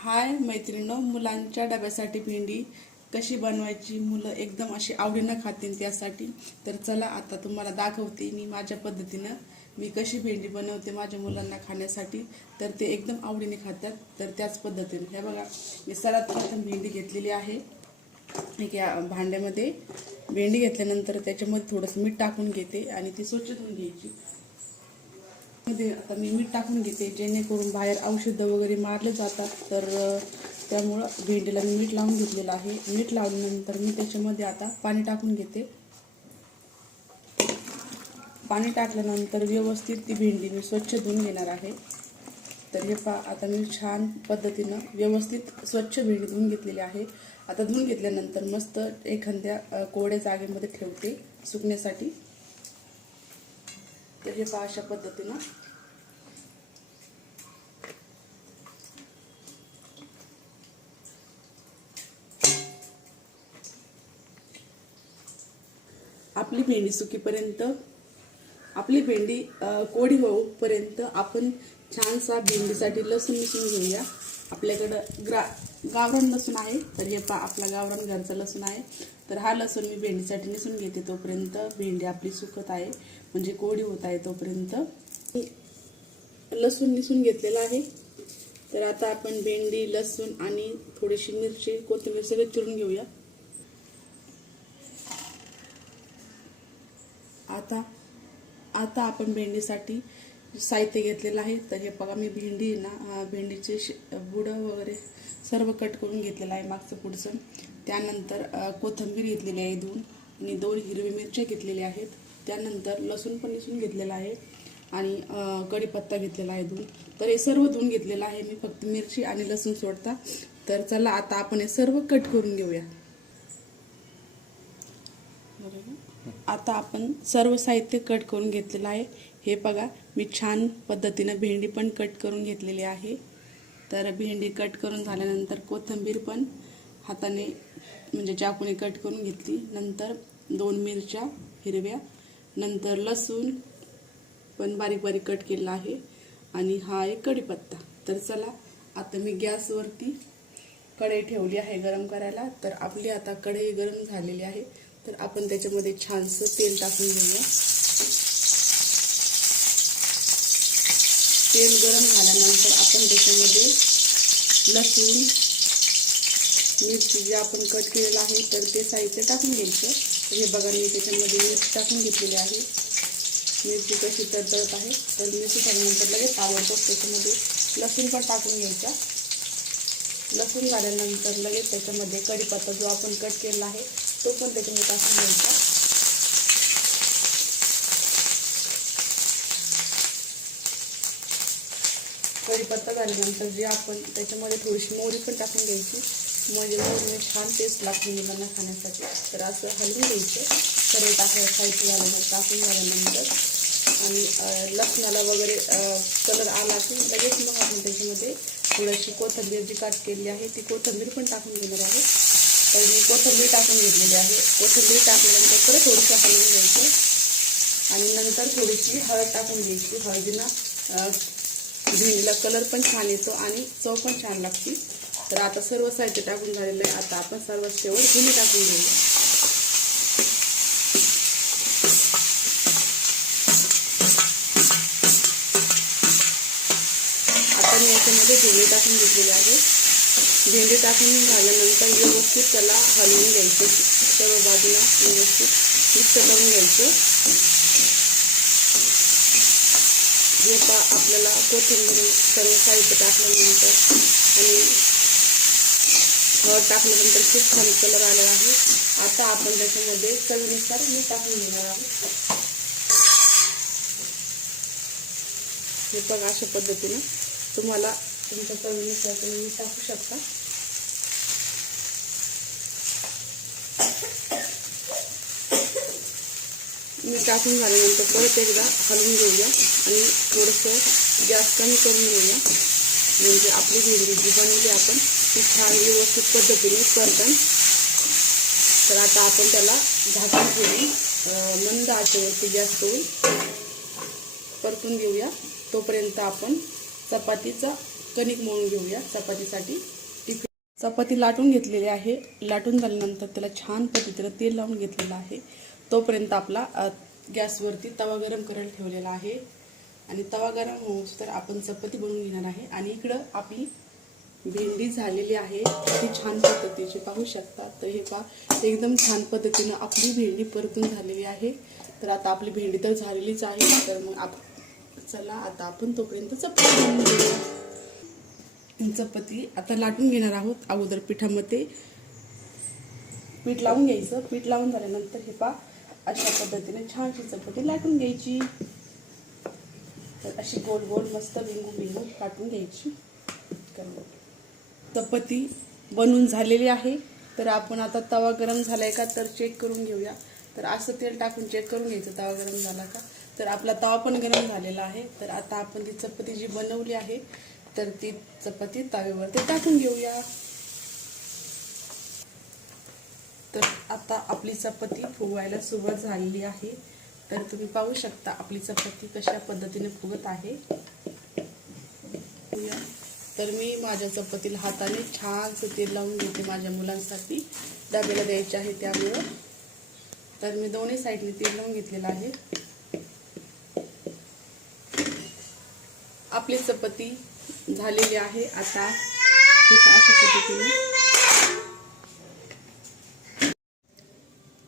हाय मैत्रिणींनो, मुलांच्या डब्यासाठी भेंडी कशी बनवायची, मुलं एकदम अशी आवडीनं खातील त्यासाठी. तर चला आता तुम्हाला दाखवते मी माझ्या पद्धतीनं मी कशी भेंडी बनवते माझ्या मुलांना खाण्यासाठी. तर ते एकदम आवडीने खातात. तर त्याच पद्धतीने हे बघा, मी सर्वात प्रथम भेंडी घेतलेली आहे. एक या भांड्यामध्ये भेंडी घेतल्यानंतर त्याच्यामध्ये थोडंसं मीठ टाकून घेते आणि ती स्वच्छ धुवून घ्यायची. मध्ये आता मी मीठ टाकून घेते, जेणेकरून बाहेर औषधं वगैरे मारले जातात. तर त्यामुळं भेंडीला मी मीठ लावून घेतलेलं आहे. मीठ लावल्यानंतर मी त्याच्यामध्ये आता पाणी टाकून घेते. पाणी टाकल्यानंतर व्यवस्थित ती भेंडी मी स्वच्छ धुवून घेणार आहे. तर हे आता मी छान पद्धतीनं व्यवस्थित स्वच्छ भेंडी धुवून घेतलेली आहे. आता धुवून घेतल्यानंतर मस्त एखाद्या कोरड्या जागेमध्ये ठेवते सुकण्यासाठी. तर हे अशा पद्धतीनं आपली भेंडी सुकीपर्यंत, आपली भेंडी कोरडी होईपर्यंत आपण छानसा भेंडीसाठी लसूण मिसून घेऊया. आपल्याकडं गावरान लसूण आहे. तर हे आपला गावरान घरचा लसूण आहे. तर हा लसूण मी भेंडीसाठी निसून घेते. तोपर्यंत भेंडी आपली सुकत आहे, म्हणजे कोरडी होत आहे. तोपर्यंत लसूण निसून घेतलेला आहे. तर आता आपण भेंडी, लसूण आणि थोडीशी मिरची, कोथिंबीर सगळं चिरून घेऊया. आता आपण भेंडीसाठी साहित्य घेतलेलं आहे. तर हे बघा, मी भेंडी ना भेंडीचे बुडं वगैरे सर्व कट करून घेतलेलं आहे, मागचं पुढचं. त्यानंतर कोथिंबीर घेतलेली आहे 2 आणि 2 हिरवी मिरच्या घेतलेल्या आहेत. त्यानंतर लसूण पण निसून घेतलेला आहे आणि कढीपत्ता घेतलेला आहे 2. तर हे सर्व धुवून घेतलेलं आहे मी, फक्त मिरची आणि लसूण सोडता. तर चला आता आपण हे सर्व कट करून घेऊया. आता आपण सर्व साहित्य कट करून घेतलेलं आहे. हे बघा, मी छान पद्धतीनं भेंडी पण कट करून घेतलेली आहे. तर भेंडी कट करून झाल्यानंतर कोथिंबीर पण हाताने म्हणजे चाकूने कट करून घेतली. नंतर 2 मिरच्या हिरव्या, नंतर लसूण पण बारीक बारीक कट केला आहे आणि हा एक कढीपत्ता. तर चला आता मी गॅसवरती कढई ठेवली आहे गरम करायला. तर आपली आता कढई गरम झालेली आहे. तर आपण त्याच्यामध्ये छानसं तेल टाकून घेऊया. तेल गरम झाल्यानंतर आपण त्याच्यामध्ये लसूण, मिरची जे आपण कट केलेलं आहे तर ते साहित्य टाकून घ्यायचं. हे बघा, मी त्याच्यामध्ये मिरची टाकून घेतलेली आहे. मिरची कशी तडतडत आहे. तर मिरची झाल्यानंतर लगेच ताबडतोब त्याच्यामध्ये लसूण पण टाकून घ्यायचा. लसूण झाल्यानंतर लगेच त्याच्यामध्ये कढीपत्ता जो आपण कट केलेला आहे तो पण त्याच्यामध्ये टाकून घ्यायचा. कढीपत्ता झाल्यानंतर जे आपण त्याच्यामध्ये थोडीशी मोहरी पण टाकून घ्यायची, म्हणजे मोहरीने छान टेस्ट लागते मुलांना खाण्यासाठी. तर असं हलवून घ्यायचं. सर्व साहित्य झाल्यानंतर टाकून झाल्यानंतर आणि लसणाला वगैरे कलर आला की लगेच मग आपण त्याच्यामध्ये थोडीशी कोथिंबीर जी कट केली आहे ती कोथिंबीर पण टाकून घेणार आहे. तर मी कोथिंबीर टाकून घेतलेली आहे. कोथिंबीर टाकल्यानंतर परत थोडंसं हलवून घ्यायचं आणि नंतर थोडीशी हळद टाकून घ्यायची. हळदीनं भेंडीला कलर पण छान येतो आणि चव पण छान लागते. तर आता सर्व साहित्य टाकून झालेलं आहे. आता आपण सर्व शेवट भेंडी टाकून घेऊया. आता मी याच्यामध्ये भेंडी टाकून घेतलेली आहे. भेंडी टाकून झाल्यानंतर व्यवस्थित त्याला हलवून घ्यायचं. सर्व बाजूला व्यवस्थित मिक्स करून घ्यायचं. जे आपल्याला कोथिंबीर सर्व साहित्य टाकल्यानंतर आणि हळद टाकल्यानंतर खूप छान कलर आलेला आहे. आता आपण त्याच्यामध्ये चवीनुसार मीठ टाकून घेणार आहोत. हे बघा, अशा पद्धतीनं तुम्हाला तुमच्या चवीनुसार तुम्ही मीठ टाकू शकता. मीठ टाकून झाल्यानंतर परत एकदा हलवून घेऊया आणि थोडंसं गॅस कमी करून घेऊया, म्हणजे आपली भेंडी जी बनवली आपण ती छान व्यवस्थित पद्धतीने करतात. तर आता आपण त्याला झाकण ठेवून मंद आचेवरती गॅस करून परतून घेऊया. तोपर्यंत आपण चपातीचा कणिक मळून घेऊया चपातीसाठी. चपाती लाटून घेतलेली आहे. लाटून झाल्यानंतर त्याला छान पद्धतीने तेल लावून घेतलेलं आहे. तोपर्यंत आपला गॅसवरती तवा गरम करायला ठेवलेला आहे आणि तवा गरम होऊस तर आपण चपाती बनवून घेणार आहे. आणि इकडं आपली भेंडी झालेली आहे, ती छान पद्धतीची पाहू शकता. तर हे पहा एकदम छान पद्धतीनं आपली भेंडी परतून झालेली आहे. तर आता आपली भेंडी तर झालेलीच आहे. तर मग चला आता आपण तोपर्यंत चपाती बनवून घेऊया. चपाती आता लाटून घेणार आहोत. अगोदर पिठामध्ये पीठ लावून घ्यायचं. पीठ लावून झाल्यानंतर हे पहा अशा पद्धतीने छानशी चपाती लाटून घ्यायची. तर अशी गोल गोल मस्त बिंगू काटून घ्यायची. चपाती बनवून झालेली आहे. तर आपण आता तवा गरम झालाय का तर चेक करून घेऊया. तर असं तेल टाकून चेक करून घ्यायचं तवा गरम झाला का. तर आपला तवा पण गरम झालेला आहे. तर आता आपण ती चपाती जी बनवली आहे तर ती चपाती तव्यावरती टाकून घेऊया. तर आता आपली चपाती फुगवायला सुरुवात झालेली आहे. तर तुम्ही पाहू शकता आपली चपाती कशा पद्धतीने फुगत आहे. तर मी माझ्या चपातीला हाताने छानसं तेल लावून घेते. माझ्या मुलांसाठी डब्याला द्यायचे आहे त्यामुळं. तर मी दोन्ही साईडने तेल लावून घेतलेलं आहे. आपली चपाती झालेली आहे. आता अशा पद्धतीने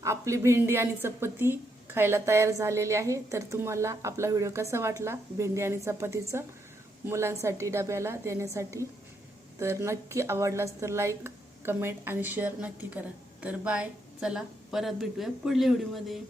आपली भेंडी आणि चपाती खायला तयार झालेली आहे. तर तुम्हाला आपला व्हिडिओ कसा वाटला भेंडी आणि चपातीचा मुलांसाठी डब्याला देण्यासाठी, तर नक्की आवडलास तर लाईक कमेंट आणि शेअर नक्की करा. तर बाय. चला परत भेटूया पुढल्या व्हिडिओमध्ये.